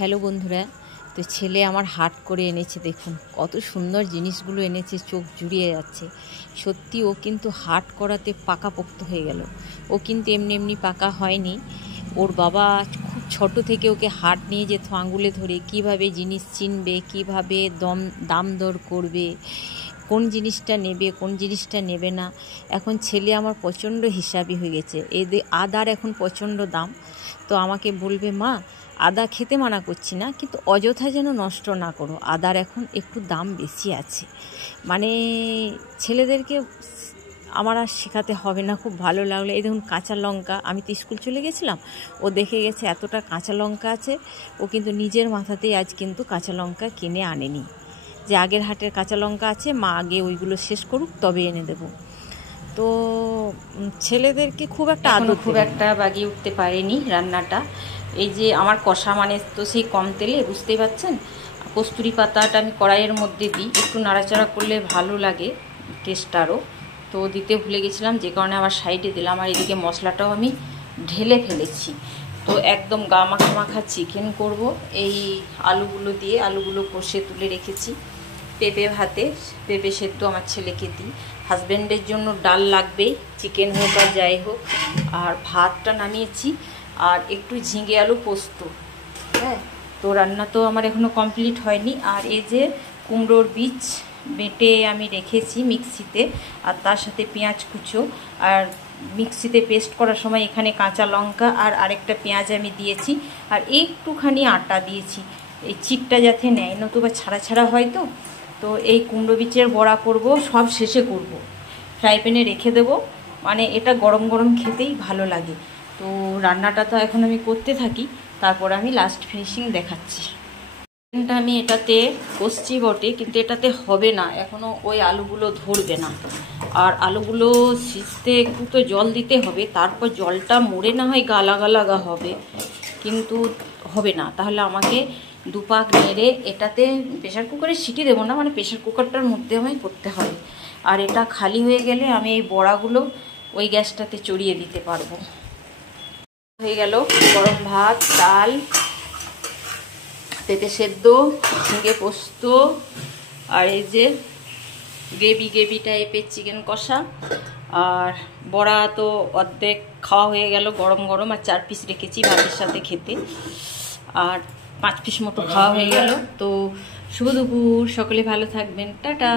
Hello বন্ধুরা, তো ছেলে আমার হাট করে এনেছে। দেখুন কত সুন্দর জিনিসগুলো এনেছে, চোখ জুড়িয়ে যাচ্ছে। সত্যি ও কিন্তু হাট করাতে পাকাপোক্ত হয়ে গেল। ও কিন্তু এমনি এমনি পাকা হয়নি। ওর বাবা খুব ছোট থেকে ওকে হাট নিয়ে যেত আঙুলে ধরে, কিভাবে জিনিস চিনবে, কিভাবে দাম দর করবে, কোন জিনিসটা নেবে কোন জিনিসটা নেবে না। এখন ছেলে আমার প্রচণ্ড হিসাবি হয়ে গেছে। আদার এখন প্রচণ্ড দাম। তো আমাকে বলবে, মা আদা খেতে মানা করছি না, কিন্তু অযথা যেন নষ্ট না করো, আদার এখন একটু দাম বেশি আছে। মানে ছেলেদেরকে আমার আর শেখাতে হবে না, খুব ভালো লাগলো। এই দেখুন কাঁচা লঙ্কা, আমি তো স্কুল চলে গেছিলাম, ও দেখে গেছে এতটা কাঁচা লঙ্কা আছে। ও কিন্তু নিজের মাথাতেই আজ কিন্তু কাঁচা লঙ্কা কিনে আনেনি, যে আগের হাটের কাঁচা লঙ্কা আছে, মা আগে ওইগুলো শেষ করুক তবে এনে দেবো। তো ছেলেদেরকে খুব একটা বাগিয়ে উঠতে পারেনি রান্নাটা। এই যে আমার কষা মানে তো সেই কম তেলে, বুঝতেই পারছেন। কস্তুরি পাতাটা আমি কড়াইয়ের মধ্যে দিই, একটু নাড়াচাড়া করলে ভালো লাগে টেস্ট আরও। তো দিতে ভুলে গেছিলাম, যে কারণে আবার সাইডে দিলাম। আর এদিকে মশলাটাও আমি ঢেলে ফেলেছি। তো একদম গা মাখা মাখা চিকেন করব এই আলুগুলো দিয়ে। আলুগুলো কষে তুলে রেখেছি। পেঁপে ভাতে পেঁপে সেদ্ধ আমার ছেলেকে দিই। হাজব্যান্ডের জন্য ডাল লাগবেই, চিকেন হোক আর যাই হোক। আর ভাতটা নামিয়েছি, আর একটু ঝিঙে আলু পোস্ত। হ্যাঁ, তো রান্না তো আমার এখনও কমপ্লিট হয়নি। আর এই যে কুমড়োর বীজ বেটে আমি রেখেছি মিক্সিতে, আর তার সাথে পেঁয়াজ কুচো। আর মিক্সিতে পেস্ট করার সময় এখানে কাঁচা লঙ্কা আর আরেকটা পেঁয়াজ আমি দিয়েছি, আর একটুখানি আটা দিয়েছি, এই চিটটা যাতে নেয়, নতুবা ছাড়া ছাড়া হয়। তো এই কুমড়ো বীজের বড়া করব, সব শেষে করব, ফ্রাই প্যানে রেখে দেবো। মানে এটা গরম গরম খেতেই ভালো লাগে। তো রান্নাটা তো এখন আমি করতে থাকি, তারপর আমি লাস্ট ফিনিশিং দেখাচ্ছি। আমি এটাতে কষছি বটে, কিন্তু এটাতে হবে না এখনও, ওই আলুগুলো ধরবে না। আর আলুগুলো সিজতে একটু তো জল দিতে হবে, তারপর জলটা মরে না হয় গালা গালা হবে, কিন্তু হবে না। তাহলে আমাকে দুপাক নেড়ে এটাতে প্রেশার কুকারে সিটি দেবো না, মানে প্রেশার কুকারটার মধ্যে আমায় করতে হবে। আর এটা খালি হয়ে গেলে আমি এই বড়াগুলো ওই গ্যাসটাতে চড়িয়ে দিতে পারবো। হয়ে গেল গরম ভাত, ডাল, পেঁপে সেদ্ধ, ঝিঙে পোস্ত, আর এই যে গ্রেভি টাইপের চিকেন কষা। আর বড়া তো অর্ধেক খাওয়া হয়ে গেল গরম গরম, আর 4 পিস রেখেছি ভাতের সাথে খেতে, আর 5 পিস মতো খাওয়া হয়ে গেল। তো শুভ দুপুর, সকলে ভালো থাকবেন, টাটা।